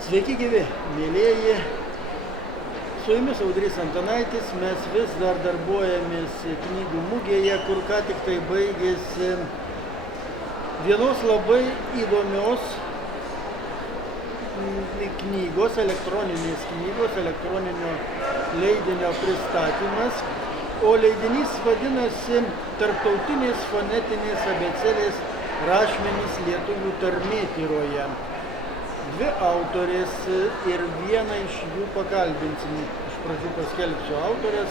Sveiki gyvi, mėlieji. Su jumis Audrys Antanaitis. Mes vis dar darbuojamės knygų mugėje, kur ką tik tai baigėsi vienos labai įdomios knygos, elektroninės knygos, elektroninio leidinio pristatymas. O leidinys vadinasi Tarptautinės fonetinės abėcėlės rašmenys lietuvių tarmėtyroje. Dvi autorės ir vieną iš jų pakalbinsime. Iš pradžių paskelbsiu autorės.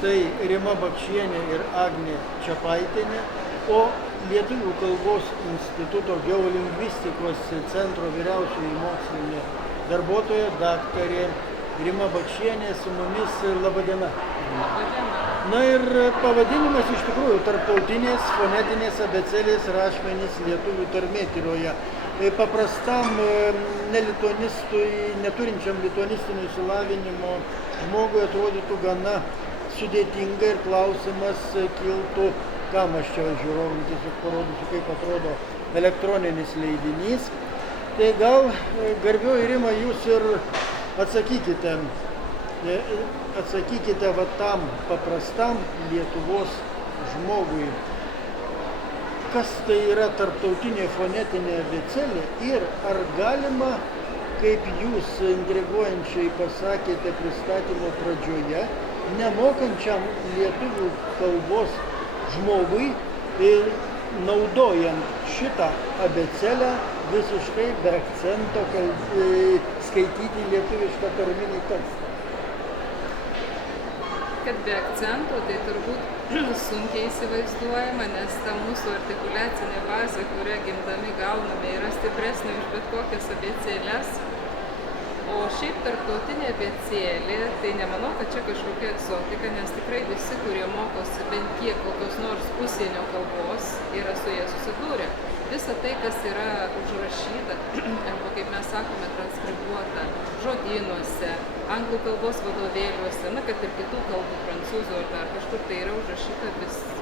Tai Rima Bakšienė ir Agnė Čepaitienė, o Lietuvių kalbos instituto geolingvistikos centro vyriausioji mokslinė darbuotoja daktarė Rima Bakšienė su mumis. Laba diena. Na ir pavadinimas iš tikrųjų Tarptautinės fonetinės abėcėlės rašmenys lietuvių tarmėtyroje. Paprastam nelituanistui, neturinčiam lituanistinio išsilavinimo žmogui atrodytų gana sudėtinga ir klausimas kiltų, kam aš čia žiūrovams tiesiog parodysiu, kaip atrodo elektroninis leidinys. Tai gal, garbioji Rima, jūs ir atsakykite va tam paprastam Lietuvos žmogui, kas tai yra tarptautinė fonetinė abėcėlė ir ar galima, kaip jūs intriguojančiai pasakėte pristatymo pradžioje, nemokančiam lietuvių kalbos žmogui, naudojant šitą abėcėlę visiškai be akcento skaityti lietuvišką tarminį tekstą. Kad be akcento, tai turbūt sunkiai įsivaizduojama, nes ta mūsų artikuliacinė bazė, kurią gimdami gauname, yra stipresnė už bet kokias abėcėles. O šiaip tarptautinė abėcėlė, tai nemanau, kad čia kažkokia egzotika, nes tikrai visi, kurie mokosi bent kiek kokios nors užsienio kalbos, yra su jie susidūrę. Visa tai, kas yra užrašyta, arba kaip mes sakome, transkribuota žodynuose, anglų kalbos vadovėliuose, kad ir kitų kalbų, prancūzų ar dar kažkur, tai yra užrašyta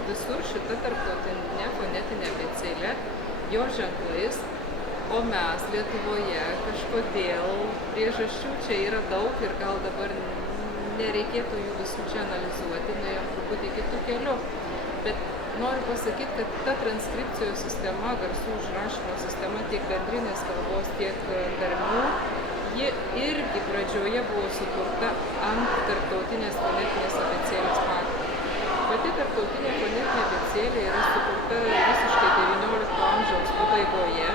visur šita tarptautinė fonetinė abėcėlė, jo ženklais. O mes Lietuvoje kažkodėl priežasčių čia yra daug ir gal dabar nereikėtų jų visų čia analizuoti, nuėjom truputį kitų kelių. Bet noriu pasakyti, kad ta transkripcijos sistema, garsų užrašymo sistema tiek bendrinės kalbos, tiek tarmių, ji irgi pradžioje buvo sukurta ant tarptautinės fonetinės abėcėlės pagrindo. Pati tarptautinė fonetinė abėcėlė yra sukurta visiškai XIX amžiaus pabaigoje.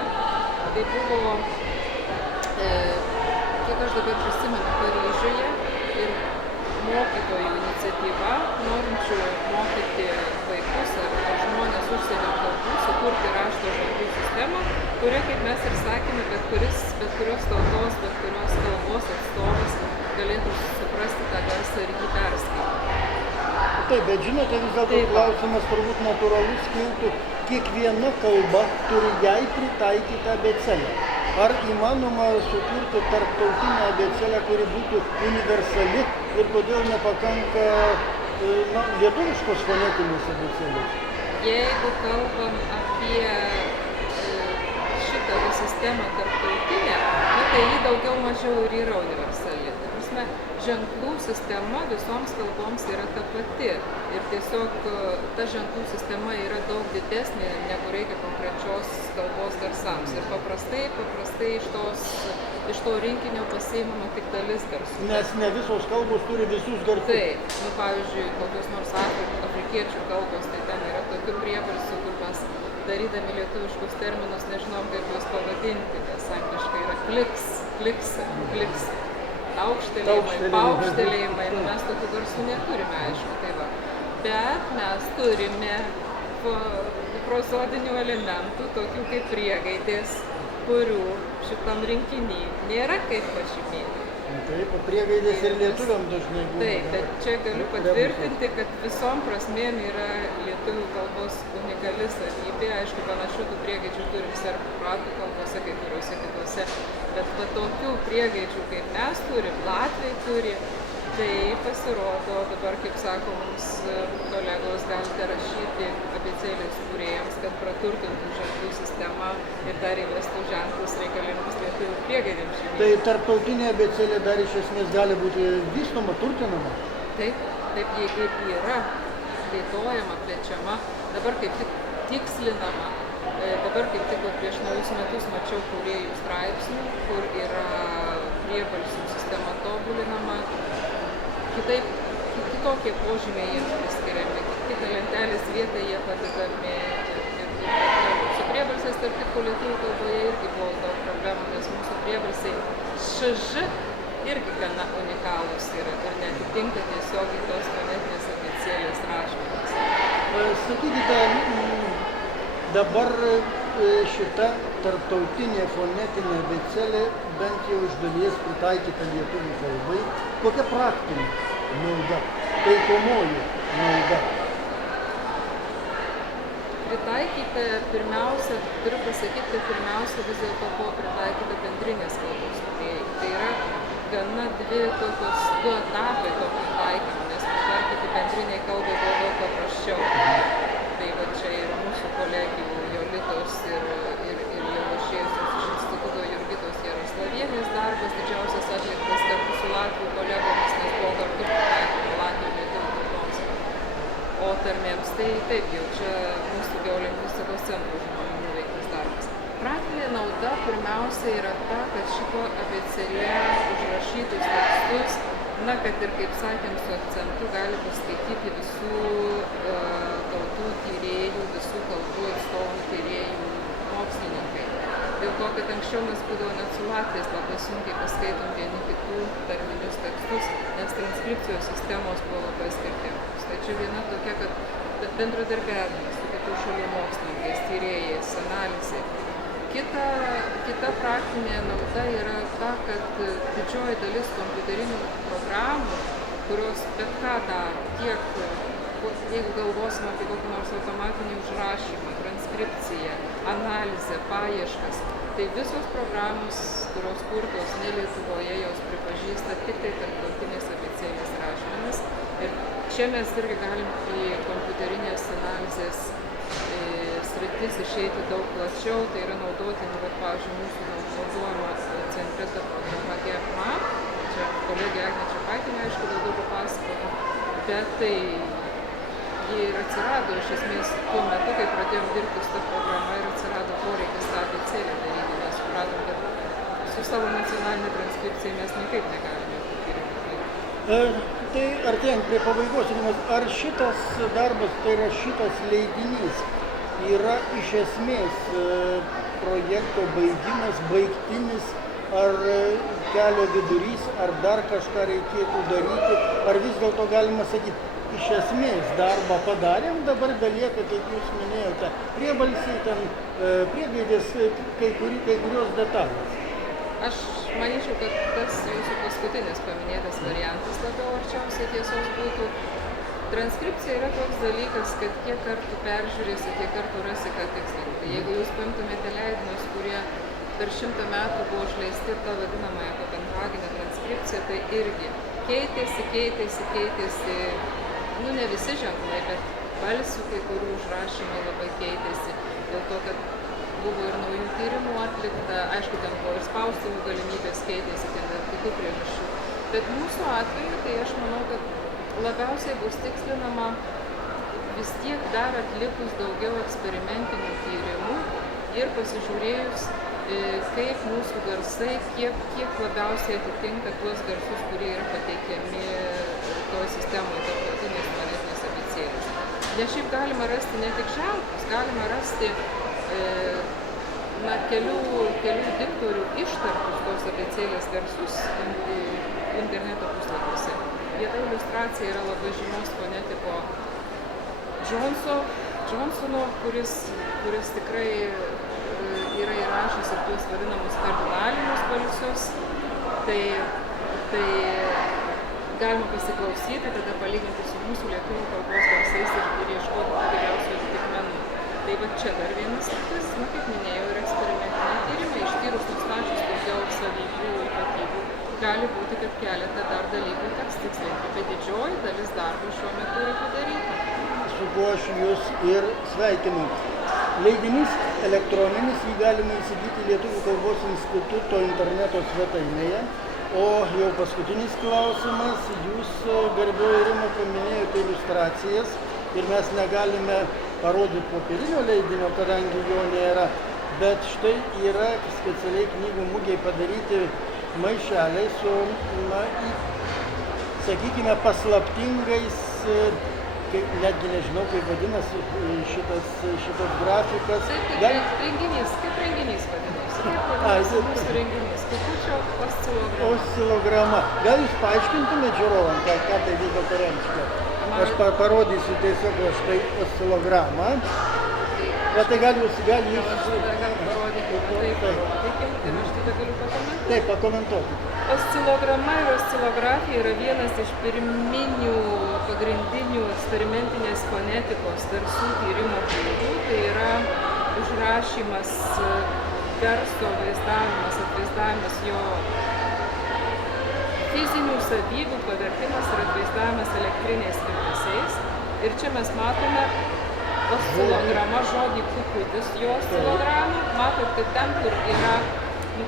Tai buvo, kiek aš dabar prisimenu, Paryžiuje ir mokytojų iniciatyva, norinčių mokyti vaikus ar žmonės užsienio kalbų, sukurti rašto ženklų sistemą, kuria, kaip mes ir sakėme, bet kurios tautos, bet kurios kalbos atstovas galėtų suprasti tą garsą ir jį perskaityti. Taip, bet žinote, vis dėlto klausimas turbūt natūralus kiltų, kiekviena kalba turi jai pritaikytą abėcėlę. Ar įmanoma sukurti tarptautinę abėcėlę, kuri būtų universali ir kodėl nepakanka lietuviškos fonetinės abėcėlės? Jeigu kalbam apie šitą sistemą tarptautinę, tai ji daugiau mažiau ir yra universali. Tai prasme, ženklų sistema visoms kalboms yra ta pati ir tiesiog ta ženklų sistema yra daug didesnė negu reikia konkrečios kalbos garsams. Ir paprastai iš to rinkinio pasiimama tik dalis garsų. Nes ne visos kalbos turi visus garsus. Taip, pavyzdžiui, kokios nors afrikiečių kalbos, tai ten yra tokių priebalsių, kur mes darydami lietuviškus terminus nežinom, kaip juos pavadinti, nes angliškai yra kliks, aukštelėjimai, paukštelėjimai, mes tokių garsų neturime, aišku, tai va. Bet mes turime prozodinių elementų, tokių kaip priegaidės, kurių šitam rinkiny nėra kaip pažymėti. Taip, priegaidės ir lietuviam dažnai būna. Taip, bet čia galiu patvirtinti, kad visom prasmėm yra lietuvių kalbos unikali savybė. Aišku, panašių tų priegaidžių turim serbų kroatų kalbose, kai kuriuose kitose. Bet tokių priegaidžių, kaip mes turim, latviai turi, Tai pasirodo, dabar, kaip sako mums kolegos, galite rašyti abėcėlės kūrėjams, kad praturtintų ženklų sistemą ir dar įvestų ženklus reikalingus lietuvių priegaidėms žymėti. Tai tarptautinė abėcėlė dar iš esmės gali būti vystoma, turtinama? Taip, jie kaip yra plėtojama, plečiama, dabar kaip tik tikslinama. Dabar kaip tik prieš naujus metus mačiau kūrėjų straipsnių, kur yra priebalsių sistema tobulinama. Kitokie požymiai jiems priskiriami, kita lentelės vieta jie padedami ir su priebalsiais, tarp kitko, lietuvių kalboje irgi buvo daug problemų, nes mūsų priebalsiai ŠŽ irgi gana unikalūs yra ir neatitinka tiesiogiai tos fonetinės abėcėlės rašmenis. Sakykite, dabar šita tarptautinė fonetinė abėcėlė bent jau iš dalies pritaikyta lietuvių kalbai. Kokia praktinė nauda, taikomoji nauda? Pritaikyta pirmiausia, turiu pasakyti, kad pirmiausia vis dėlto buvo pritaikyta bendrinės kalbos kūrėjai. Tai yra gana du etapai to pritaikymo, nes pritaikyti bendriniai kalbai buvo daug paprasčiau. Tai va čia ir mūsų kolegijų Jolitos ir jau išėjusios iš instituto Jurgitos Jaroslavienės darbas didžiausias atliktas kartu su latvių kolegomis, nes buvo kartu pritaikyti latvių ir lietuvių kalboms. O tarmėms tai taip jau čia mūsų geolingvistikos centro žmonių nuveiktas darbas. Praktinė nauda pirmiausia yra ta, kad šito abėcėle užrašytus tekstus, kad ir kaip sakėm su akcentu, gali paskaityti visų tautų tyrėjų, visų kalbų atstovų tyrėjų mokslininkai. Dėl to, kad anksčiau mes būdavo net su latviais labai sunkiai paskaitom vieni kitų tarminius tekstus, nes transkripcijos sistemos buvo labai skirtingos. Tai čia viena tokia, kad bendradarbiavimas su kitų šalių mokslininkais, tyrėjais, analizė. Kita praktinė nauda yra ta, kad didžioji dalis kompiuterinių programų, kurios bet ką daro, tiek, jeigu galvosim apie kokį nors automatinį užrašymą, transkripciją, analizę, paieškas, tai visos programos, kurios kurtos ne Lietuvoje, jos pripažįsta tik tai tarptautinės abėcėlės rašmenis. Ir čia mes irgi galim į kompiuterinės analizės sritis išeiti daug plačiau, tai yra naudotini, bet, pavyzdžiui, mūsų naudojama centre ta programa GFMA, čia kolegė Agnė Čepaitienė, aišku, daugiau papasakojo, bet tai jie ir atsirado iš esmės tuo metu, kai pradėjom dirbti su ta programa ir atsirado poreikis tą abėcėlę daryti, nes supratom, kad su savo nacionalinė transkripcija mes niekaip negalime patirti. Tai artėjant prie pabaigos, ar šitas darbas, tai yra šitas leidinys, yra iš esmės projekto baigimas, baigtinis, ar kelio vidurys, ar dar kažką reikėtų daryti, ar vis dėlto galima sakyti, iš esmės darbą padarėm, dabar belieka, kaip jūs minėjote, priebalsiai, priegaidės, kai kurios detalės. Aš manyčiau, kad tas jūsų paskutinis paminėtas variantas labiau arčiausiai tiesos būtų. Transkripcija yra toks dalykas, kad kiek kartų peržiūrėsi, tiek kartų rasi, ką tikslinti. Jeigu jūs paimtumėte leidinius, kurie per 100 metų buvo išleisti ir ta vadinamąją Kopenhagenė transkripcija, tai irgi keitėsi, ne visi ženklai, bet balsių kai kurių užrašymai labai keitėsi, dėl to, kad buvo ir naujų tyrimų atlikta, aišku, ten buvo ir spaustuvų galimybės keitėsi, ten ir kitų priežasčių. Bet mūsų atveju, tai aš manau, kad labiausiai bus tikslinama vis tiek dar atlikus daugiau eksperimentinių tyrimų ir pasižiūrėjus, kaip mūsų garsai, kiek labiausiai atitinka tuos garsus, kurie yra pateikiami toj sistemoje tarptautinės fonetinės abėcėlės. Nes šiaip galima rasti ne tik ženklus, galima rasti kelių diktorių ištartus tos abėcėlės garsus interneto puslapiuose. Vieta iliustracija yra labai žymaus fonetiko Johnsono, kuris tikrai yra įrašęs ir tuos vadinamus kardinalinius balsius. Tai galima pasiklausyti, tada palyginti su mūsų lietuvių kalbos garsais ir ieškoti geriausių atitikmenų. Tai va čia dar vienas sritis, kaip minėjau, ir eksperimentiniai tyrimai, ištyrus nustačius daugiau savybių, ypatybių gali būti, kad keletą dar dalykų teks tikslinti, bet didžioji dalis darbo šiuo metu yra padaryta. Su kuo aš jūs ir sveikinu. Leidinys elektroninis, jį galima įsigyti Lietuvių kalbos instituto interneto svetainėje. O jau paskutinis klausimas, jūs, garbioji Rima, paminėjote iliustracijas ir mes negalime parodyti popierinio leidinio, kadangi jo nėra, bet štai yra specialiai knygų mugėje padaryti maišeliai su, sakykime, paslaptingais, netgi nežinau, kaip vadinasi šitas grafikas. Taip, renginys vadinasi. Mūsų renginys, Kukučio oscilograma. Oscilograma. Gal jūs paaiškintumėte žiūrovam, ką tai vis dėlto reiškia? Aš parodysiu tiesiog štai oscilogramą. Bet tai gal jūs... Gal parodyti, ir aš tada galiu pakomentuoti. Taip, pakomentuokite. Oscilograma ir oscilografija yra vienas iš pirminių pagrindinių eksperimentinės fonetikos garsų tyrimo būdų. Tai yra užrašymas, garso atvaizdavimas jo fizinių savybių, pavertimas ir atvaizdavimas elektriniais virpesiais. Ir čia mes matome oscilogramą, žodį kukutis, jo oscilogramą. Matot, kad ten, kur yra,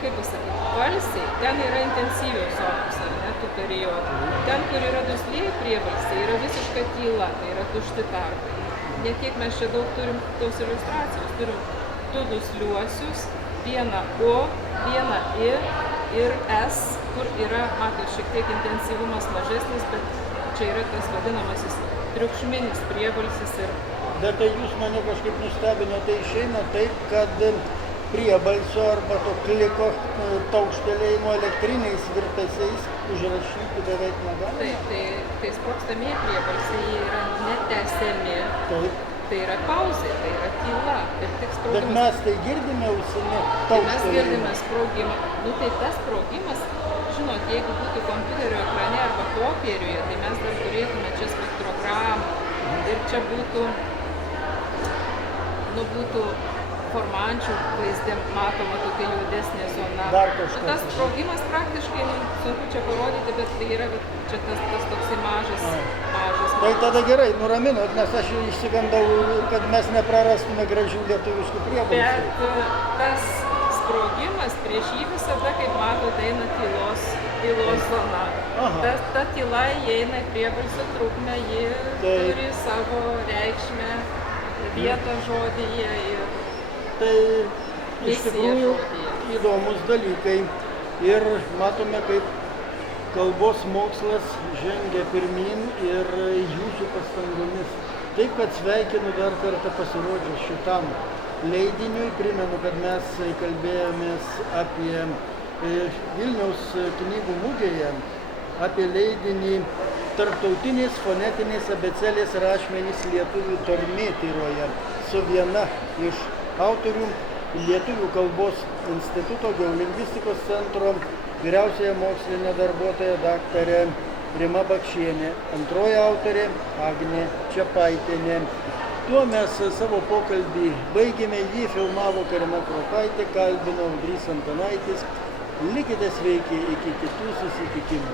kaip pasakyti, balsiai, ten yra intensyvios zonos, ar ne, tų periodų. Ten, kur yra duslieji priebalsiai, yra visiška tyla, tai yra tušti tarpai. Ne tiek mes čia daug turim tos iliustracijos, turim du dusliuosius, vieną O, vieną I ir S, kur yra, matot, šiek tiek intensyvumas mažesnis, bet čia yra tas vadinamasis triukšminis priebalsis ir... Bet tai jūs mane kažkaip nustebino, tai išeina taip, kad priebalsio arba to kliko taukštelėjimo elektriniais virpesiais užrašyti beveik negalima. Taip, tai sprogstamieji priebalsiai yra netęsiami. Taip. Tai yra pauzė, tai yra tyla. Ir tik sprogimas. Bet mes tai girdime ausimi taukštelėjimą. Mes girdime sprogimą. Tai tas sprogimas, žinot, jeigu būtų kompiuterio ekrane arba popieriuje, tai mes dar turėtume čia spektrogramą. Ir čia būtų formančių vaizde matoma tokia juodesnė zona. Dar kažkas. Tas sprogimas praktiškai, sunku čia parodyti, bet tai yra čia tas toksai mažas. Tai tada gerai, nuraminot, nes aš išsigandau, kad mes neprarastume gražių lietuviškų priebalsių. Bet tas sprogimas prieš jį visada, kaip matot, eina tylos zona. Ta tyla įeina į priebalsio trukmę, ji turi savo reikšmę, vietą žodyje ir tai iš tikrųjų įdomus dalykai ir matome, kaip kalbos mokslas žengia pirmyn ir jūsų pastangomis. Taip, kad sveikinu dar kartą pasirodžius šitam leidiniui. Primenu, kad mes kalbėjomės apie Vilniaus knygų mugėje, apie leidinį Tarptautinės fonetinės abėcėlės rašmenys lietuvių tarmėtyroje su viena iš autorių, Lietuvių kalbos instituto geolingvistikos centro vyriausiąja mokslinė darbuotoja daktarė Rima Bakšienė, antroji autorė Agnė Čepaitienė. Tuo mes savo pokalbį baigėme, jį filmavo Karina Kropaitė, kalbino Audrys Antanaitis. Likite sveiki iki kitų susitikimų.